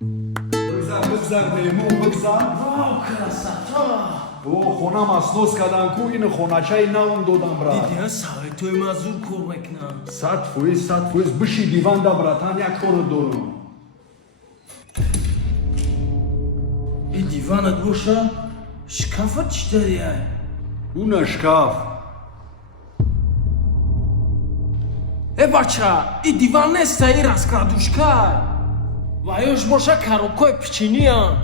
بگذر میمون بگذر واو красота خونم اسنوس کردن کو این خونچه ناون دادم برات دیدی سوی توی مزور کار میکنم صد فویز بشی دیوان دا براتان یک کار دارم این دیوانت باشه شکافت چطوریه اون شکاف ای بچه این دیوان نیست این раскладушка وایوش باشه коробкой печенья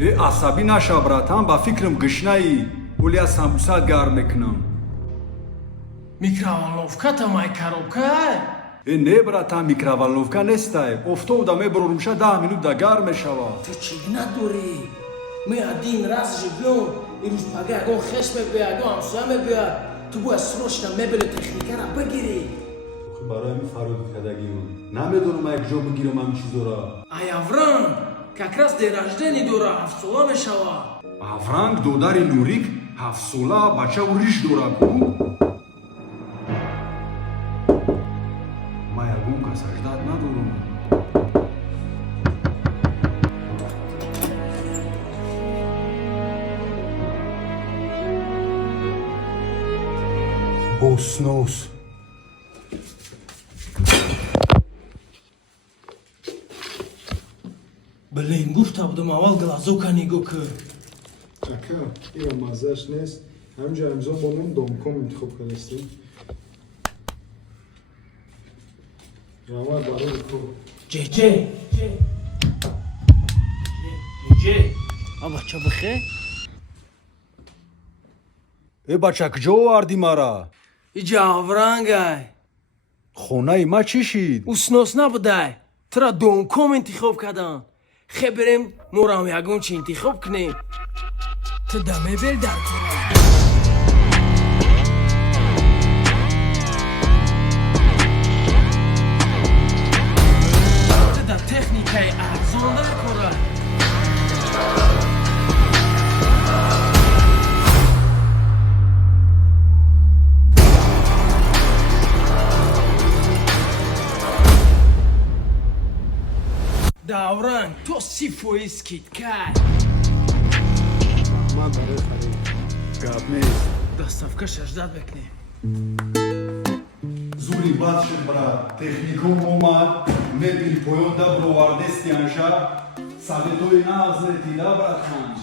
ای عصبی نشا براتان با فکرم گشنایی ولیا سامبوسا گرم میکنم микроволновка там ай коробка ای نه براتان میکروالنوفکا نیستای افتادم میبرمشه 10 минут да گرم میشود ты чего надури мы один раз живем и روز пага ягон хеш мебия ягон ҳамсоя мебия ту бояд срочно мебели техникара бигирӣ برای می فرود کردگی نمیدونم یک جا بگیرم همین چیزورا ай аврам как раз день рождения дора 7 сола мешавад авранг додари нурик 7 сола бача уриш дора ку ма ягон касаждат надорам боснос блин гуфта будам аввал глазока нигоҳ кун ака ира маззаш нест ҳамҷо имзо бо мен домком интихоб кардастем равад барои кор ҷеҷе а бача бихе э бача куҷо оварди мара иҷа аврангай хонаи ма чӣ шид уснос набудай тра домком интихоб кардан хе берем морам ягон чи интихоб кунем ту да мебел дар кора ту да техникаи арзон дар кора давран то 30% скидка ман барои харид гап нест доставка 16 бекне зури бад шуд брат техникум омад мебил поёнда бировардестианша саветои назретида братан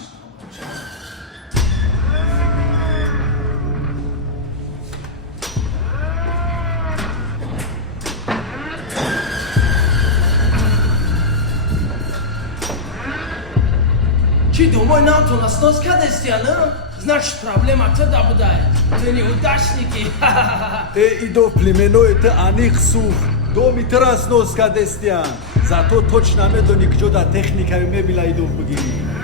чи домой натона снос кадестиана значит проблема тада будай ты неудачники э идов племеноите аниқ сух домитра снос кадестиан зато точно намедони куҷо да техникаи мебила идов бигирӣ